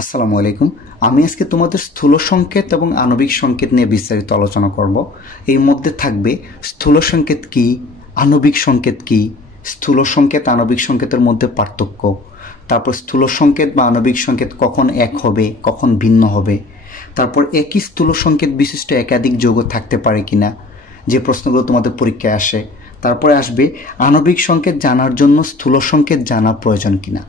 আসসালামু আলাইকুম। আমি আজকে তোমাদের স্থূল সংকেত এবং আণবিক সংকেত নিয়ে বিস্তারিত আলোচনা করব। এর মধ্যে থাকবে স্থূল সংকেত কি, আণবিক সংকেত কি, স্থূল সংকেত আণবিক সংকেতের মধ্যে পার্থক্য, তারপর স্থূল সংকেত বা আণবিক সংকেত কখন এক হবে, কখন ভিন্ন হবে, তারপর একই স্থূল সংকেত বিশিষ্ট একাধিক যৌগ থাকতে পারে কিনা, যে প্রশ্নগুলো তোমাদের পরীক্ষায় আসে। তারপরে আসবে আণবিক সংকেত জানার জন্য স্থূল সংকেত জানা প্রয়োজন কিনা।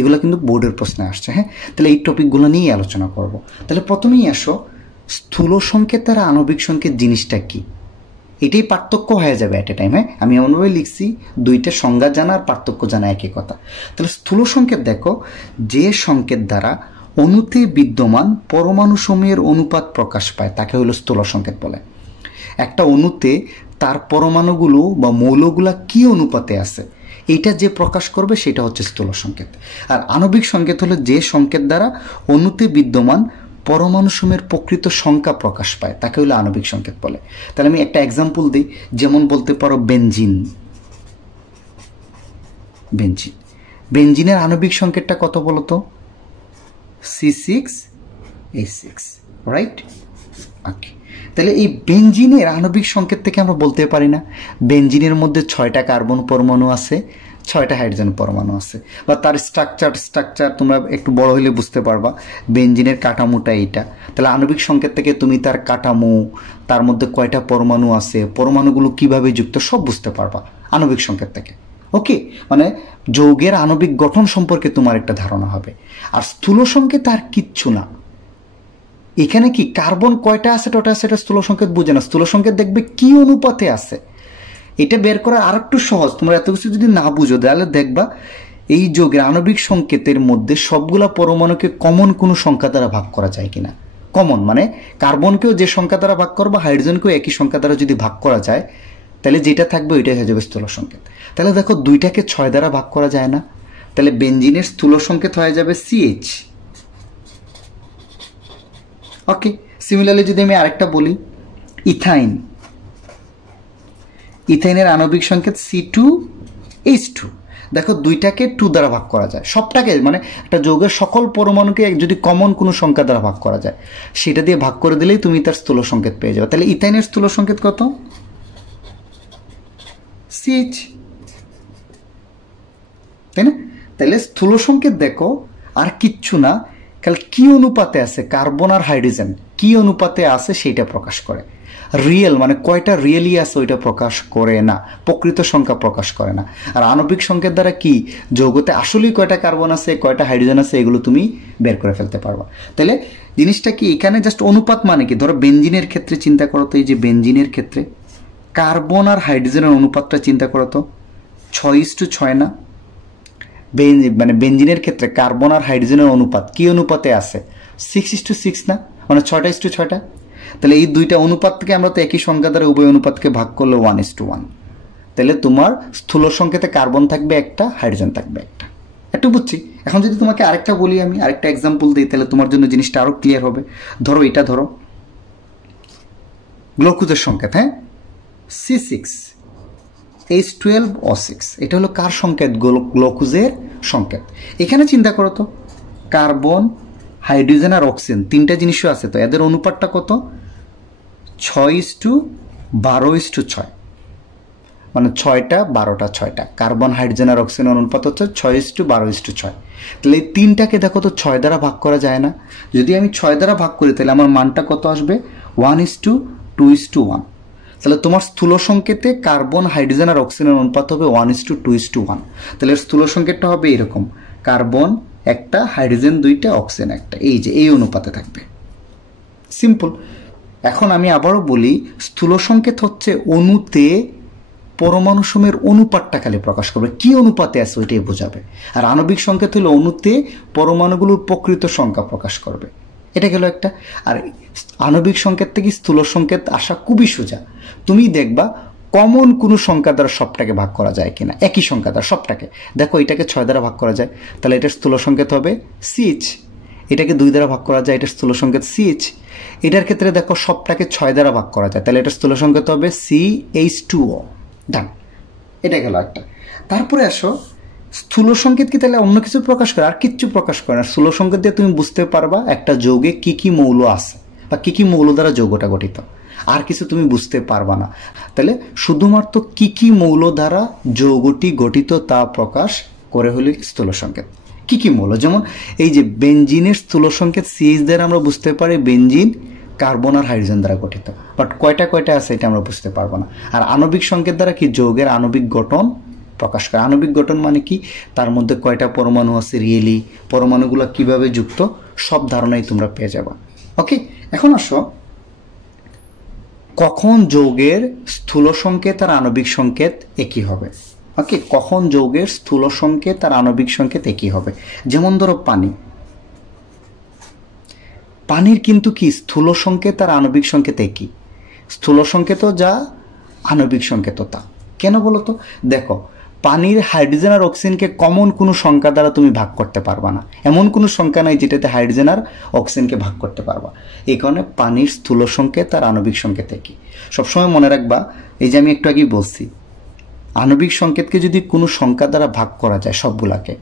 এগুলো কিন্তু বোর্ডের প্রশ্নে আসছে। হ্যাঁ, তাহলে এই টপিকগুলো নিয়েই আলোচনা করব। তাহলে প্রথমেই আসো, স্থূল সংকেত আর আণবিক সংকেত জিনিসটা কি, এটাই পার্থক্য হয়ে যাবে অ্যাট এ টাইম। হ্যাঁ, আমি এমনভাবে লিখছি দুইটা সংজ্ঞা জানা আর পার্থক্য জানা একই কথা। তাহলে স্থূল সংকেত দেখো, যে সংকেত দ্বারা অণুতে বিদ্যমান পরমাণু সমূহের অনুপাত প্রকাশ পায় তাকে হলো স্থূল সংকেত বলে। একটা অণুতে তার পরমাণুগুলো বা মৌলগুলা কি অনুপাতে আছে এটা যে প্রকাশ করবে সেটা হচ্ছে স্থূল সংকেত। আর আণবিক সংকেত হলো যে সংকেত দ্বারা অণুতে বিদ্যমান পরমাণু সমূহের প্রকৃত সংখ্যা প্রকাশ পায় তাকে হলো আণবিক সংকেত বলে। তাহলে আমি একটা এক্সাম্পল দিই, যেমন বলতে পারো বেনজিন। বেনজিনের আণবিক সংকেতটা কত বলো তো? C6H6, right? ওকে, তাহলে এই বেনজিনের আণবিক সংকেত থেকে আমরা বলতে পারি না বেনজিনের মধ্যে 6টা কার্বন পরমাণু আছে, 6টা হাইড্রোজেন পরমাণু আছে, বা তার স্ট্রাকচার তোমরা একটু বড় হলে বুঝতে পারবা বেনজিনের কাঠামোটা এইটা। তাহলে আণবিক সংকেত থেকে তুমি তার কাঠামো, তার মধ্যে কয়টা পরমাণু আছে, পরমাণুগুলো কিভাবে যুক্ত সব বুঝতে পারবা আণবিক সংকেত থেকে। ওকে, মানে যৌগের আণবিক গঠন সম্পর্কে তোমার একটা ধারণা হবে। আর স্থূল সংকেত আর কিচ্ছু না। এখানে কি কার্বন কয়টা আছে টোটা আছে এটা স্থূল সংকেত বুঝে না। স্থূল সংকেত দেখবে কি অনুপাতে আছে, এটা বের করা আর একটু সহজ। তোমরা এত কিছু যদি না বুঝো তাহলে দেখবা এই যৌগের আণবিক সংকেতের মধ্যে সবগুলা পরমাণুকে কমন কোনো সংখ্যা দ্বারা ভাগ করা যায় কিনা। কমন মানে কার্বনকেও যে সংখ্যা দ্বারা ভাগ করবা, হাইড্রোজেনকেও একই সংখ্যা দ্বারা যদি ভাগ করা যায় তাহলে যেটা থাকবে ওইটাই হয়ে যাবে স্থূল সংকেত। তাহলে দেখো দুইটাকে 6 দ্বারা ভাগ করা যায় না, তাহলে বেনজিনের স্থূল সংকেত হয়ে যাবে CH। ওকে, সিমিলারলি যদি আমি আরেকটা বলি, ইথাইনের আণবিক সংকেত C2H2। দেখো দুইটাকে 2 দ্বারা ভাগ করা যায়, সবটাকে মানে একটা যৌগের সকল পরমাণুকে যদি কমন কোনো সংখ্যা দ্বারা ভাগ করা যায় সেটা দিয়ে ভাগ করে দিলেই তুমি তার স্থূল সংকেত পেয়ে যাবে। তাহলে ইথাইনের স্থূল সংকেত কত? CH, তাই না? তাহলে স্থূল সংকেত দেখো আর কিচ্ছু না, কাল কি অনুপাতে আছে কার্বন আর হাইড্রোজেন কি অনুপাতে আছে সেটা প্রকাশ করে। রিয়েল মানে কয়টা রিয়েলি আছে ওইটা প্রকাশ করে না, প্রকৃত সংখ্যা প্রকাশ করে না। আর আণবিক সংকেত দ্বারা কি যৌগতে আসলেই কয়টা কার্বন আছে কয়টা হাইড্রোজেন আছে এগুলো তুমি বের করে ফেলতে পারবা। তাহলে জিনিসটা কি এখানে জাস্ট অনুপাত মানে কি, ধরো বেনজিনের ক্ষেত্রে চিন্তা করো তো, এই যে বেনজিনের ক্ষেত্রে কার্বন আর হাইড্রোজেনের অনুপাতটা চিন্তা করো তো, 6:6 না? মানে বেনজিনের ক্ষেত্রে কার্বন আর হাইড্রোজেনের অনুপাত কি অনুপাতে আছে? 6:6 না, মানে 6:6। তাহলে এই দুইটা অনুপাত থেকে আমরা তো একই সংখ্যা দ্বারা উভয় অনুপাতকে ভাগ করলে 1:1। তাহলে তোমার স্থূল সংকেতে কার্বন থাকবে একটা, হাইড্রোজেন থাকবে একটা। একটু বুঝছি। এখন যদি তোমাকে আরেকটা বলি, আমি আরেকটা এক্সাম্পল দিই তাহলে তোমার জন্য জিনিসটা আরো ক্লিয়ার হবে। ধরো এটা ধরো গ্লুকোজের সংকেত। হ্যাঁ, C6H12O6, এটা হলো কার সংকেত? গ্লুকোজের সংকেত। এখানে চিন্তা করো তো কার্বন, হাইড্রোজেন আর অক্সিজেন তিনটা জিনিসও আছে, তো এদের অনুপাতটা কত? 6:12:6, মানে 6টা 12টা 6টা। কার্বন, হাইড্রোজেন আর অক্সিজেনের অনুপাত হচ্ছে 6:12:6। তাহলে এই তিনটাকে দেখো তো 6 দ্বারা ভাগ করা যায় না? যদি আমি 6 দ্বারা ভাগ করি তাহলে আমার মানটা কত আসবে? 1:2:1। তাহলে তোমার স্থূল সংকেতে কার্বন, হাইড্রোজেন আর অক্সিজেনের অনুপাত হবে 1:2:1। তাহলে স্থূল সংকেতটা হবে এরকম, কার্বন একটা, হাইড্রোজেন 2টা, অক্সিজেন একটা, এই যে এই অনুপাতে থাকবে। সিম্পল। এখন আমি আবারও বলি, স্থূল সংকেত হচ্ছে অণুতে পরমাণু সমূহের অনুপাতটা খালি প্রকাশ করবে, কি অনুপাতে আছে ওইটাই বোঝাবে। আর আণবিক সংকেত হলো অণুতে পরমাণুগুলোর প্রকৃত সংখ্যা প্রকাশ করবে। এটা গেল একটা। আর আণবিক সংকেত থেকে স্থূল সংকেত আসা খুবই সোজা। তুমি দেখবা কমন কোনো সংখ্যা দ্বারা সবটাকে ভাগ করা যায় কিনা, একই সংখ্যা দ্বারা সবটাকে। দেখো এটাকে 6 দ্বারা ভাগ করা যায়, তাহলে এটার স্থূল সংকেত হবে CH। এটাকে 2 দ্বারা ভাগ করা যায়, এটার স্থূল সংকেত CH। এটার ক্ষেত্রে দেখো সবটাকে 6 দ্বারা ভাগ করা যায়, তাহলে এটার স্থূল সংকেত হবে CH2O। ডান, এটা গেল একটা। তারপরে আসো স্থূল সংকেত কি তাহলে অন্য কিছু প্রকাশ করে? আর কিচ্ছু প্রকাশ করে না। স্থূল সংকেত দিয়ে তুমি বুঝতে পারবা একটা যৌগে কি কি মৌল আছে বা কি কি মৌল দ্বারা যৌগটা গঠিত, আর কিছু তুমি বুঝতে পারবা না। তাহলে শুধুমাত্র কি কি মৌল দ্বারা যৌগটি গঠিত তা প্রকাশ করে হলে স্থূল সংকেত। কি কি মৌল, যেমন এই যে বেনজিনের স্থূল সংকেত CH দ্বারা আমরা বুঝতে পারি বেনজিন কার্বন আর হাইড্রোজেন দ্বারা গঠিত, বাট কয়টা আছে এটা আমরা বুঝতে পারবো না। আর আণবিক সংকেত দ্বারা কি যৌগের আণবিক গঠন প্রকাশ করে। আণবিক গঠন মানে কি, তার মধ্যে কয়টা পরমাণু আছে, রিয়েলি পরমাণুগুলো কিভাবে যুক্ত, সব ধারণাই তোমরা পেয়ে যাবা। ওকে, এখন আসো কখন যৌগের স্থূল সংকেত আর আণবিক সংকেত একই হবে। ওকে, কখন যৌগের স্থূল সংকেত আর আণবিক সংকেত একই হবে। যেমন ধরো পানির কিন্তু কি স্থূল সংকেত আর আণবিক সংকেত একই। স্থূল সংকেতও যা, আণবিক সংকেতও তা। কেন বলো তো? দেখো, পানির হাইড্রোজেন আর অক্সিজেনকে কমন কোনো সংখ্যা দ্বারা তুমি ভাগ করতে পারবা না। এমন কোনো সংখ্যা নাই যেটাতে হাইড্রোজেন আর অক্সিজেনকে ভাগ করতে পারবা। এই কারণে পানির স্থূল সংকেত আর আণবিক সংকেত একই। সবসময় মনে রাখবা, এই যে আমি একটু আগেই বলছি, আণবিক সংকেতকে যদি কোনো সংখ্যা দ্বারা ভাগ করা যায় সবগুলাকে,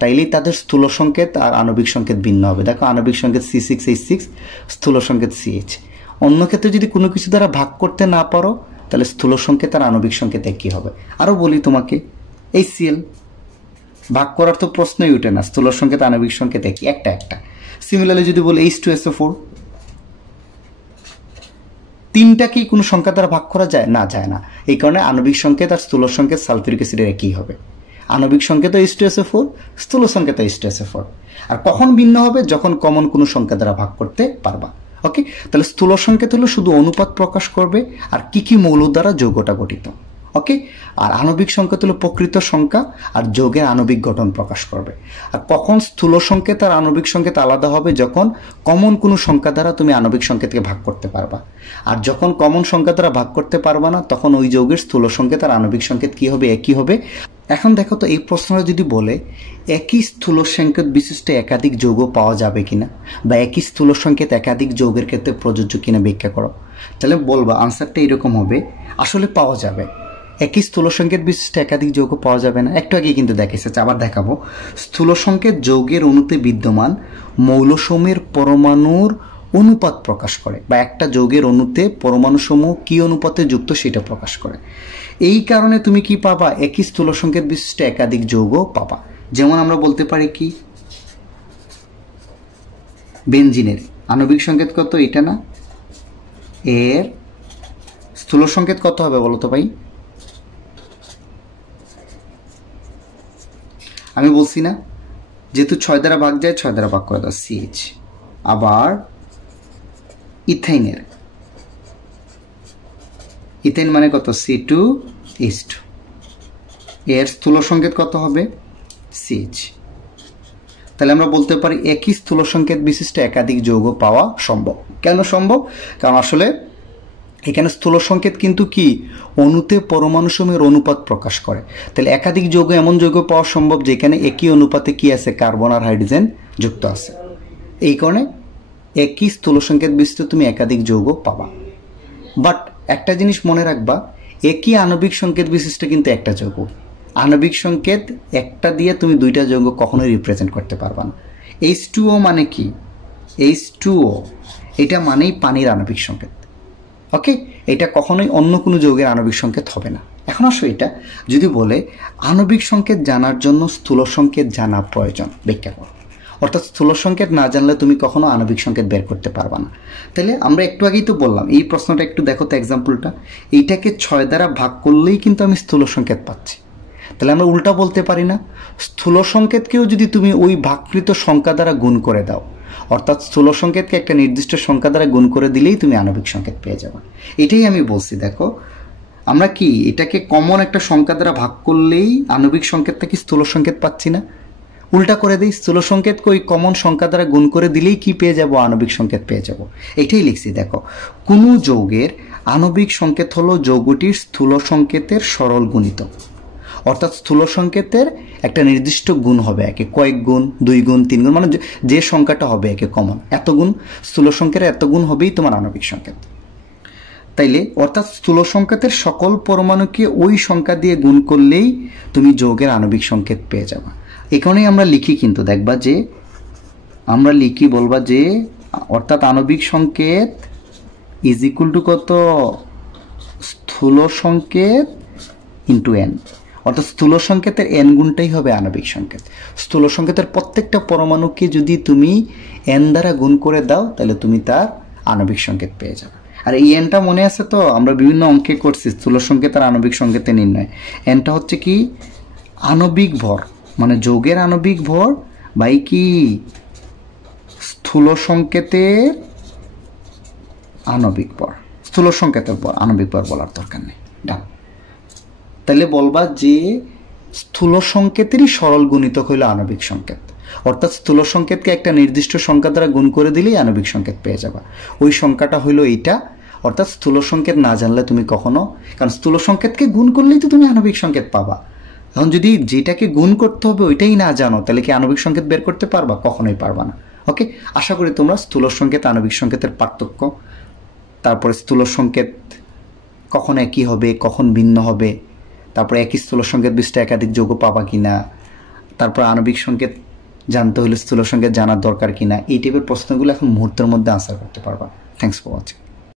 তাইলেই তাদের স্থূল সংকেত আর আণবিক সংকেত ভিন্ন হবে। দেখো, আণবিক সংকেত C6H6, স্থূল সংকেত CH। অন্য ক্ষেত্রে যদি কোনো কিছু দ্বারা ভাগ করতে না পারো, তাহলে স্থূল সংকেত আর আণবিক সংকেত একই হবে। আরও বলি তোমাকে, HCl ভাগ করার তো প্রশ্নই উঠে না, স্থূল সংকেত আণবিক সংকেত একই, একটা। সিমিলারলি যদি বলি H2SO4, তিনটাকেই কোনো সংখ্যা দ্বারা ভাগ করা যায় না, যায় না। এই কারণে আণবিক সংকেত আর স্থূল সংকেত সালফিউরিক অ্যাসিডের একই হবে। আণবিক সংকেত H2SO4, স্থূল সংকেত H2SO4। আর কখন ভিন্ন হবে? যখন কমন কোনো সংখ্যা দ্বারা ভাগ করতে পারবা। ওকে, তাহলে স্থূল সংকেত হলো শুধু অনুপাত প্রকাশ করবে আর কি কি মৌল দ্বারা যৌগটা গঠিত। ওকে, আর আণবিক সংকেত হলো প্রকৃত সংখ্যা আর যৌগের আণবিক গঠন প্রকাশ করবে। আর কখন স্থূল সংকেত আর আণবিক সংকেত আলাদা হবে? যখন কমন কোনো সংখ্যা দ্বারা তুমি আণবিক সংকেতকে ভাগ করতে পারবা। আর যখন কমন সংখ্যা দ্বারা ভাগ করতে পারবা না, তখন ওই যৌগের স্থূল সংকেত আর আণবিক সংকেত কি হবে? একই হবে। এখন দেখো তো, এই প্রশ্নটা যদি বলে একই স্থূল সংকেত বিশিষ্ট একাধিক যৌগ পাওয়া যাবে কিনা, বা একই স্থূল সংকেত একাধিক যৌগের ক্ষেত্রে প্রযোজ্য কিনা ব্যাখ্যা করো, তাহলে বলবা আনসারটা এরকম হবে, আসলে পাওয়া যাবে। একই স্থূল সংকেত বিশিষ্ট একাধিক যৌগ পাওয়া যাবে না। একটু আগে কিন্তু দেখেছে, আবার দেখাবো। স্থূল সংকেত যৌগের অণুতে বিদ্যমান মৌলসমূহের পরমাণুর অনুপাত প্রকাশ করে, বা একটা যৌগের অণুতে পরমাণুসমূহ কি অনুপাতে যুক্ত সেটা প্রকাশ করে। এই কারণে তুমি কি পাবা? একই স্থূল সংকেত বিশিষ্ট একাধিক যৌগ পাবা। যেমন আমরা বলতে পারি কি, বেনজিনের আণবিক সংকেত কত? এটা না, এর স্থূল সংকেত কত হবে বলো তো ভাই? আমি বলছি না, যেহেতু 6 দ্বারা ভাগ যায়, 6 দ্বারা ভাগ করে দাও, CH। আবার ইথাইনের, ইথাইন মানে কত? C2H2, এর স্থূল সংকেত কত হবে? CH। তাহলে আমরা বলতে পারি একই স্থূল সংকেত বিশিষ্ট একাধিক যৌগ পাওয়া সম্ভব। কেন সম্ভব? কারণ আসলে এখানে স্থূল সংকেত কিন্তু কি অণুতে পরমাণুসমূহের অনুপাত প্রকাশ করে। তাহলে একাধিক যৌগ, এমন যৌগ পাওয়া সম্ভব যেখানে একই অনুপাতে কি আছে? কার্বন আর হাইড্রোজেন যুক্ত আছে। এই কারণে একই স্থূল সংকেত বিশিষ্ট তুমি একাধিক যৌগ পাবা। বাট একটা জিনিস মনে রাখবা, একই আণবিক সংকেত বিশিষ্ট কিন্তু একটা যৌগ। আণবিক সংকেত একটা দিয়ে তুমি দুইটা যৌগ কখনোই রিপ্রেজেন্ট করতে পারবা না। H2O মানে কি? H2O এটা মানেই পানির আণবিক সংকেত। ওকে, এটা কখনোই অন্য কোনো যৌগের আণবিক সংকেত হবে না। এখন আসো, এটা যদি বলে আণবিক সংকেত জানার জন্য স্থূল সংকেত জানা প্রয়োজন, ব্যাখ্যা করো। অর্থাৎ স্থূল সংকেত না জানলে তুমি কখনো আণবিক সংকেত বের করতে পারবা না। তাহলে আমরা একটু আগেই তো বললাম, এই প্রশ্নটা একটু দেখো তো, এক্সাম্পলটা। এইটাকে 6 দ্বারা ভাগ করলেই কিন্তু আমি স্থূল সংকেত পাচ্ছি। তাহলে আমরা উল্টা বলতে পারি না, স্থূল সংকেতকেও যদি তুমি ওই ভাগকৃত সংখ্যা দ্বারা গুণ করে দাও, অর্থাৎ স্থূল সংকেতকে একটা নির্দিষ্ট সংখ্যা দ্বারা গুণ করে দিলেই তুমি আণবিক সংকেত পেয়ে যাবে। এটাই আমি বলছি। দেখো, আমরা কি এটাকে কমন একটা সংখ্যা দ্বারা ভাগ করলেই আণবিক সংকেতটা কি স্থূল সংকেত পাচ্ছি না? উল্টা করে দিই, স্থূল সংকেতকে ওই কমন সংখ্যা দ্বারা গুণ করে দিলেই কি পেয়ে যাব? আণবিক সংকেত পেয়ে যাব। এটাই লিখছি। দেখো, কোনো যৌগের আণবিক সংকেত হলো যৌগটির স্থূল সংকেতের সরল গুণিত। অর্থাৎ স্থূল সংকেতের একটা নির্দিষ্ট গুণ হবে, একে কয়েক গুণ, 2 গুণ, 3 গুণ, মানে যে সংখ্যাটা হবে একে কমন, এত গুণ স্থূল সংকেতের এত গুণ হবেই তোমার আণবিক সংকেত। তাইলে অর্থাৎ স্থূল সংকেতের সকল পরমাণুকে ওই সংখ্যা দিয়ে গুণ করলেই তুমি যৌগের আণবিক সংকেত পেয়ে যাবে। এই কারণেই আমরা লিখি, কিন্তু দেখবা যে আমরা লিখি বলবা যে অর্থাৎ আণবিক সংকেত ইজ ইকুয়াল টু কত, স্থূল সংকেত ইন্টু এন, অর্থাৎ স্থূল সংকেতের এন গুণটাই হবে আণবিক সংকেত। স্থূল সংকেতের প্রত্যেকটা পরমাণুকে যদি তুমি এন দ্বারা গুণ করে দাও তাহলে তুমি তার আণবিক সংকেত পেয়ে যাবে। আর এই এনটা মনে আছে তো, আমরা বিভিন্ন অঙ্কে করছি স্থূল সংকেত আর আণবিক সংকেতের নির্ণয়। এনটা হচ্ছে কি আণবিক ভর, মানে যৌগের আণবিক ভর বাই কি স্থূল সংকেতের আণবিক ভর। স্থূল সংকেতের ভর আণবিক ভর বলার দরকার নেই, ডান। তাহলে বলবা যে স্থূল সংকেতেরই সরল গুণিতক হইল আণবিক সংকেত, অর্থাৎ স্থূল সংকেতকে একটা নির্দিষ্ট সংখ্যা দ্বারা গুণ করে দিলেই আণবিক সংকেত পেয়ে যাবা। ওই সংখ্যাটা হইল এইটা, অর্থাৎ স্থূল সংকেত না জানলে তুমি কখনো, কারণ স্থূল সংকেতকে গুণ করলেই তো তুমি আণবিক সংকেত পাবা। এখন যদি যেটাকে গুণ করতে হবে ওইটাই না জানো তাহলে কি আণবিক সংকেত বের করতে পারবা? কখনোই পারবা না। ওকে, আশা করি তোমরা স্থূল সংকেত আণবিক সংকেতের পার্থক্য, তারপরে স্থূল সংকেত কখন একই হবে কখন ভিন্ন হবে, তারপরে একই স্থূল সংকেত বিশিষ্ট একাধিক যৌগ পাবা কিনা, তারপর আণবিক সংকেত জানতে হলে স্থূল সংকেত জানার দরকার কিনা, এই টাইপের প্রশ্নগুলো এখন মুহূর্তের মধ্যে আনসার করতে পারবা। Thanks for watching.